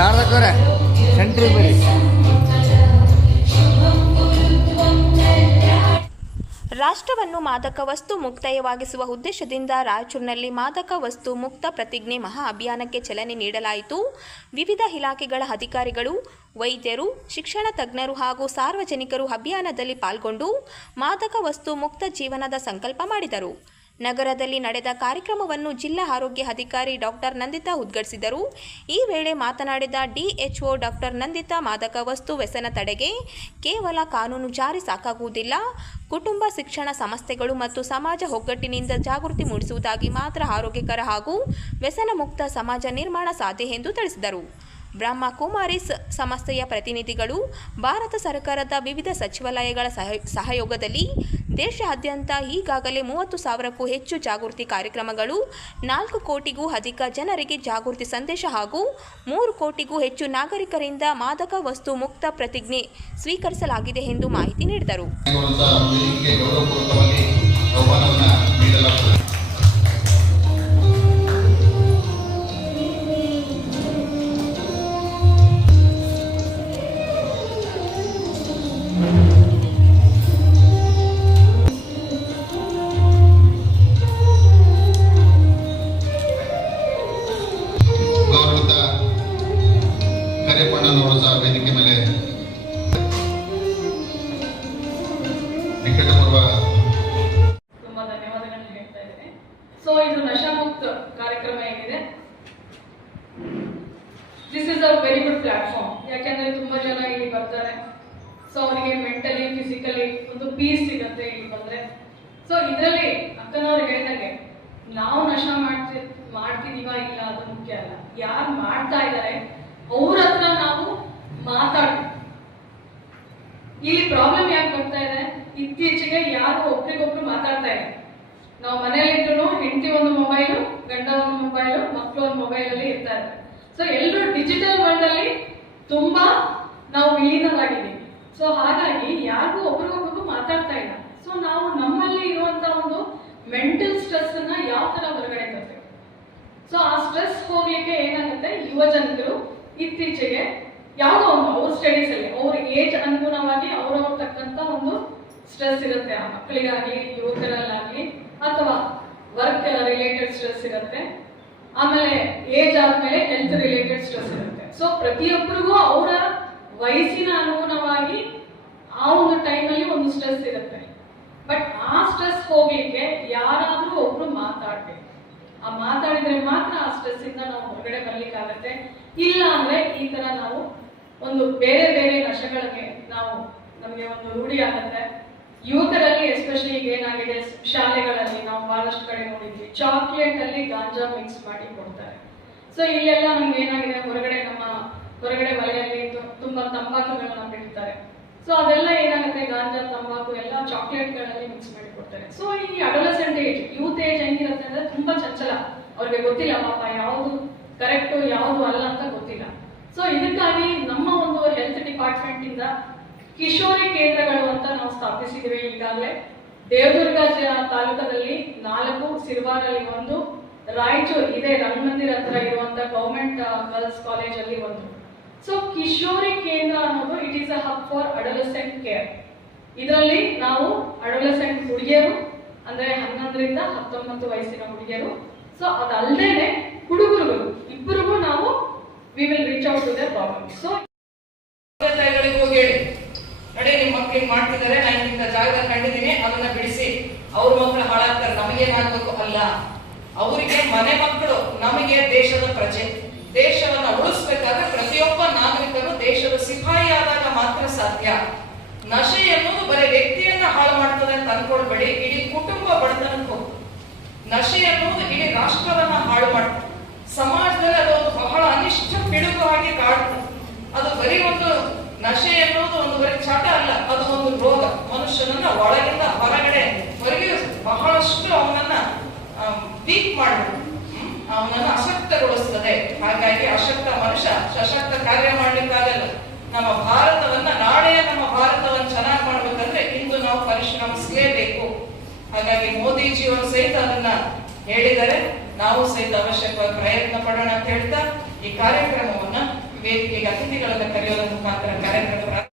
ಶಾರದಕ್ಕವ್ರೆ ಸೆಂಟ್ರಿಗೆ ಬನ್ನಿ. ರಾಷ್ಟ್ರವನ್ನು ಮಾದಕ ವಸ್ತು ಮುಕ್ತವಾಗಿಸುವ ಉದ್ದೇಶದಿಂದ ರಾಯಚೂರಿನಲ್ಲಿ ಮಾದಕ ವಸ್ತು ಮುಕ್ತ ಪ್ರತಿಜ್ಞೆ ಮಹಾ ಅಭಿಯಾನಕ್ಕೆ ಚಾಲನೆ ನೀಡಲಾಯಿತು. ವಿವಿಧ ಇಲಾಖೆಗಳ ಅಧಿಕಾರಿಗಳು, ವೈದ್ಯರು, ಶಿಕ್ಷಣ ತಜ್ಞರು ಹಾಗೂ ಸಾರ್ವಜನಿಕರು ಅಭಿಯಾನದಲ್ಲಿ ಪಾಲ್ಗೊಂಡು ಮಾದಕ ವಸ್ತು ಮುಕ್ತ ಜೀವನದ ಸಂಕಲ್ಪ ಮಾಡಿದರು. ನಗರದಲ್ಲಿ ನಡೆದ ಕಾರ್ಯಕ್ರಮವನ್ನು ಜಿಲ್ಲಾ ಆರೋಗ್ಯ ಅಧಿಕಾರಿ ಡಾಕ್ಟರ್ ನಂದಿತಾ ಉದ್ಘಾಟಿಸಿದರು. ಈ ವೇಳೆ ಮಾತನಾಡಿದ ಡಿಎಚ್ಒ ಡಾಕ್ಟರ್ ನಂದಿತಾ, ಮಾದಕ ವಸ್ತು ವ್ಯಸನ ತಡೆಗೆ ಕೇವಲ ಕಾನೂನು ಜಾರಿ ಸಾಕಾಗುವುದಿಲ್ಲ, ಕುಟುಂಬ, ಶಿಕ್ಷಣ ಸಂಸ್ಥೆಗಳು ಮತ್ತು ಸಮಾಜ ಒಗ್ಗಟ್ಟಿನಿಂದ ಜಾಗೃತಿ ಮೂಡಿಸುವುದಾಗಿ ಮಾತ್ರ ಆರೋಗ್ಯಕರ ಹಾಗೂ ವ್ಯಸನ ಮುಕ್ತ ಸಮಾಜ ನಿರ್ಮಾಣ ಸಾಧ್ಯ ಎಂದು ತಿಳಿಸಿದರು. ಬ್ರಹ್ಮ ಕುಮಾರೀಸ್ ಸಂಸ್ಥೆಯ ಪ್ರತಿನಿಧಿಗಳು, ಭಾರತ ಸರ್ಕಾರದ ವಿವಿಧ ಸಚಿವಾಲಯಗಳ ಸಹಯೋಗದಲ್ಲಿ ದೇಶಾದ್ಯಂತ ಈಗಾಗಲೇ 30,000ಕ್ಕೂ ಹೆಚ್ಚು ಜಾಗೃತಿ ಕಾರ್ಯಕ್ರಮಗಳು, 4 ಕೋಟಿಗೂ ಅಧಿಕ ಜನರಿಗೆ ಜಾಗೃತಿ ಸಂದೇಶ ಹಾಗೂ 3 ಕೋಟಿಗೂ ಹೆಚ್ಚು ನಾಗರಿಕರಿಂದ ಮಾದಕ ವಸ್ತು ಮುಕ್ತ ಪ್ರತಿಜ್ಞೆ ಸ್ವೀಕರಿಸಲಾಗಿದೆ ಎಂದು ಮಾಹಿತಿ ನೀಡಿದರು. ಕರೆಪಣ್ಣನವರು ಸಹ ವೇದಿಕೆ ಮೇಲೆ ನಿಕಟಪೂರ್ವ ತುಂಬಾ ಧನ್ಯವಾದಗಳನ್ನು ಹೇಳ್ತಾ ಇದ್ದೇನೆ. ಸೊ ಇದು ನಶಾ ಮುಕ್ತ ಕಾರ್ಯಕ್ರಮ ಏನಿದೆ, this is a very good platform. ಯಾಕೆಂದ್ರೆ ತುಂಬಾ ಜನ ಇಲ್ಲಿ ಬರ್ತಾರೆ, ಸೊ ಅವರಿಗೆ ಮೆಂಟಲಿ, ಫಿಸಿಕಲಿ ಒಂದು ಪೀಸ್ ಸಿಗುತ್ತೆ ಇಲ್ಲಿ ಬಂದ್ರೆ. ಸೊ ಇದರಲ್ಲಿ ಅಕ್ಕನವ್ರು ಹೇಳಿದಾಗೆ ನಾವು ನಶಾ ಮಾಡ್ತಿದೀವಾ ಇಲ್ಲ ಅದು ಮುಖ್ಯ ಅಲ್ಲ, ಯಾರು ಮಾಡ್ತಾ ಇದ್ದಾರೆ ಅವ್ರ ಹತ್ರ ನಾವು ಮಾತಾಡ್ತೀವಿ. ಇಲ್ಲಿ ಪ್ರಾಬ್ಲಮ್ ಯಾಕೆ ಬರ್ತಾ ಇದೆ, ಇತ್ತೀಚೆಗೆ ಯಾರು ಒಬ್ರಿಗೊಬ್ರು ಮಾತಾಡ್ತಾ ಇಲ್ಲ. ನಾವು ಮನೆಯಲ್ಲಿದ್ರು ಹೆಂಡತಿ ಒಂದು ಮೊಬೈಲು, ಗಂಡ ಒಂದು ಮೊಬೈಲು, ಮಕ್ಕಳು ಒಂದು ಮೊಬೈಲ್ ಅಲ್ಲಿ ಇರ್ತಾ ಇದ್ದಾರೆ. ಸೊ ಎಲ್ಲರೂ ಡಿಜಿಟಲ್ ವರ್ಲ್ಡ್ ಅಲ್ಲಿ ತುಂಬಾ ನಾವು ವಿಲೀನವಾಗಿದ್ದೀವಿ. ಸೊ ಹಾಗಾಗಿ ಯಾರಿಗೂ ಒಬ್ರಿಗೊಬ್ರಿಗೂ ಮಾತಾಡ್ತಾ ಇಲ್ಲ. ಸೊ ನಾವು ನಮ್ಮಲ್ಲಿ ಇರುವಂತ ಒಂದು ಮೆಂಟಲ್ ಸ್ಟ್ರೆಸ್ ಅನ್ನ ಯಾವ ತರ ಹೊರಗಡೆ ತರ್ತೇವೆ. ಸೊ ಆ ಸ್ಟ್ರೆಸ್ ಹೋಗ್ಲಿಕ್ಕೆ ಏನಾಗುತ್ತೆ, ಯುವ ಜನರು ಇತ್ತೀಚೆಗೆ ಯಾವುದೋ ಒಂದು ಅವ್ರ ಸ್ಟಡೀಸ್ ಅಲ್ಲಿ ಅವ್ರ ಏಜ್ ಅನುಗುಣವಾಗಿ ಅವ್ರವ್ರ ತಕ್ಕಂತ ಒಂದು ಸ್ಟ್ರೆಸ್ ಇರುತ್ತೆ. ಆ ಮಕ್ಕಳಿಗಾಗ್ಲಿ, ಯುವಕರಲ್ಲಾಗ್ಲಿ, ಅಥವಾ ವರ್ಕ್ ರಿಲೇಟೆಡ್ ಸ್ಟ್ರೆಸ್ ಇರುತ್ತೆ. ಆಮೇಲೆ ಏಜ್ ಆದ್ಮೇಲೆ ಹೆಲ್ತ್ ರಿಲೇಟೆಡ್ ಸ್ಟ್ರೆಸ್ ಇರುತ್ತೆ. ಸೊ ಪ್ರತಿಯೊಬ್ಬರಿಗೂ ಅವರ ವಯಸ್ಸಿನ ಅನುಗುಣವಾಗಿ ಆ ಒಂದು ಟೈಮಲ್ಲಿ ಒಂದು ಸ್ಟ್ರೆಸ್ ಇರುತ್ತೆ. ಬಟ್ ಆ ಸ್ಟ್ರೆಸ್ ಹೋಗ್ಲಿಕ್ಕೆ ಯಾರಾದ್ರೂ ಒಬ್ರು ಮಾತಾಡ್ಬೇಕು. ಆ ಮಾತಾಡಿದ್ರೆ ಮಾತ್ರ ಆ ಸ್ಟ್ರೆಸ್ ಇಂದ ನಾವು ಹೊರಗಡೆ ಬರ್ಲಿಕ್ಕಾಗತ್ತೆ. ಇಲ್ಲ ಅಂದ್ರೆ ಈ ತರ ನಾವು ಒಂದು ಬೇರೆ ಬೇರೆ ನಶೆಗಳಿಗೆ ನಮಗೆ ಒಂದು ರೂಢಿ ಆಗುತ್ತೆ. ಯುವಕರಲ್ಲಿ ಎಸ್ಪೆಷಲಿ ಈಗ ಏನಾಗಿದೆ, ಶಾಲೆಗಳಲ್ಲಿ ನಾವು ಬಹಳಷ್ಟು ಕಡೆ ನೋಡಿದ್ವಿ, ಚಾಕ್ಲೇಟ್ ಅಲ್ಲಿ ಗಾಂಜಾ ಮಿಕ್ಸ್ ಮಾಡಿ ಕೊಡ್ತಾರೆ. ಸೊ ಇಲ್ಲೆಲ್ಲ ನಮ್ಗೆ ಏನಾಗಿದೆ, ನಮ್ಮ ಹೊರಗಡೆ ವಲಯಲ್ಲಿ ತುಂಬಾ ತಂಬಾಕುಗಳನ್ನ ಬಿಡ್ತಾರೆ. ಸೊ ಅದೆಲ್ಲ ಏನಾಗುತ್ತೆ, ಗಾಂಜಾ, ತಂಬಾಕು ಎಲ್ಲ ಚಾಕ್ಲೇಟ್ ಗಳಲ್ಲಿ ಮಿಕ್ಸ್ ಮಾಡಿ ಕೊಡ್ತಾರೆ. ಸೊ ಈ ಅಡೋಲೆಸೆಂಟ್ ಏಜ್, ಯೂತ್ ಏಜ್ ಹೆಂಗಿರುತ್ತೆ ಅಂದ್ರೆ ತುಂಬಾ ಚಂಚಲ, ಅವ್ರಿಗೆ ಗೊತ್ತಿಲ್ಲ ಪಾಪ ಯಾವುದು ಕರೆಕ್ಟ್ ಯಾವುದು ಅಲ್ಲ ಅಂತ ಗೊತ್ತಿಲ್ಲ. ಸೊ ಇದಕ್ಕಾಗಿ ನಮ್ಮ ಒಂದು ಹೆಲ್ತ್ ಡಿಪಾರ್ಟ್ಮೆಂಟ್ ಇಂದ ಕಿಶೋರಿ ಕೇಂದ್ರಗಳು ಅಂತ ನಾವು ಸ್ಥಾಪಿಸಿದ್ವಿ ಈಗಾಗಲೇ. ದೇವದುರ್ಗ ತಾಲೂಕದಲ್ಲಿ 4, ಸಿರ್ವಾರಲ್ಲಿ 1, ರಾಯಚೂರು ಇದೇ ರಂಗಮಂದಿರ ಹತ್ರ ಇರುವಂತ ಗವರ್ಮೆಂಟ್ ಗರ್ಲ್ಸ್ ಕಾಲೇಜ್ ಅಲ್ಲಿ 1. ಸೊ ಕಿಶೋರಿ ಕೇಂದ್ರ ಅನ್ನೋದು it is a hub for adolescent care. ಇದರಲ್ಲಿ ನಾವು ಅಡೋಲೆಸೆಂಟ್ ಹುಡುಗಿಯರು ಅಂದ್ರೆ 11ರಿಂದ 19 ವಯಸ್ಸಿನ ಹುಡುಗಿಯರು, ಸೊ ಅದಲ್ಲದೆ ಹುಡುಗರುಗಳು ಇಬ್ಬರಿಗೂ ನಾವು we will reach out to their problem. So ಹೋಗಿ ಹೇಳಿ, ನಡೆ ನಿಮ್ಮ ಮಕ್ಕಳಿಗೆ ಮಾಡ್ತಿದ್ದಾರೆ, ನಾನು ಇಂಥ ಜಾಗದಲ್ಲಿ ಕಂಡಿದ್ದೀನಿ, ಅದನ್ನ ಬಿಡಿಸಿ. ಅವ್ರ ಮಕ್ಕಳು ಹಾಳಾಗ್ತಾರೆ, ನಮಗೇನಾಗ್ಬೇಕು ಅಲ್ಲ, ಅವರಿಗೆ ಮನೆ ಮಕ್ಕಳು, ನಮಗೆ ದೇಶದ ಪ್ರಜೆ. ದೇಶವನ್ನ ಉಳಿಸ್ಬೇಕಾದ್ರೆ ಪ್ರತಿಯೊಬ್ಬ ನಾಗರಿಕರು ದೇಶದ ಸಿಪಾಯಿ ಆದಾಗ ಮಾತ್ರ ಸಾಧ್ಯ. ನಶೆ ಎನ್ನುವುದು ಬರೀ ವ್ಯಕ್ತಿಯನ್ನ ಹಾಳು ಮಾಡ್ತದೆ ಅಂತ ಅನ್ಕೊಳ್ಬೇಡಿ, ಇಡೀ ಕುಟುಂಬ ಬಡತನಕ್ಕೆ ಹೋಗ್ತದೆ. ನಶೆ ಎನ್ನುವುದು ಇಡೀ ರಾಷ್ಟ್ರವನ್ನ ಹಾಳು ಮಾಡ್ತದೆ. ಸಮಾಜದಲ್ಲಿ ಅದೊಂದು ಬಹಳ ಅನಿಷ್ಟ ಪಿಡುಗು ಆಗಿ ಕಾಡ್ತದೆ. ಅದು ಬರೀ ಒಂದು ನಶೆ ಎನ್ನುವುದು ಒಂದು ಬರೀ ಚಟ ಅಲ್ಲ, ಅದು ಒಂದು ರೋಗ. ಮನುಷ್ಯನನ್ನ ಒಳಗಿಂದ ಹೊರಗಡೆ ಬಹಳಷ್ಟು ಅವನನ್ನ ವೀಕ್ ಮಾಡಬೇಕು, ಅವನನ್ನು ಅಶಕ್ತಗೊಳಿಸ್ತದೆ. ಹಾಗಾಗಿ ಅಶಕ್ತ ಮನುಷ್ಯ ಸಶಕ್ತ ಕಾರ್ಯ ಮಾಡ್ಲಿಕ್ಕಾಗಲ್ಲ. ನಮ್ಮ ಭಾರತವನ್ನ, ನಾಳೆಯ ನಮ್ಮ ಭಾರತವನ್ನ ಚೆನ್ನಾಗಿ ಮಾಡ್ಬೇಕಂದ್ರೆ ಇಂದು ನಾವು ಪರಿಶ್ರಮಿಸಲೇಬೇಕು. ಹಾಗಾಗಿ ಮೋದಿಜಿಯವರು ಸಹಿತ ಅದನ್ನ ಹೇಳಿದರೆ, ನಾವು ಸಹಿತ ಅವಶ್ಯಕವಾಗಿ ಪ್ರಯತ್ನ ಪಡೋಣ ಅಂತ ಹೇಳ್ತಾ ಈ ಕಾರ್ಯಕ್ರಮವನ್ನ ವೇದಿಕೆಗೆ ಅತಿಥಿಗಳನ್ನು ಕರೆಯೋದ್ರ ಮುಖಾಂತರ ಕಾರ್ಯಕ್ರಮ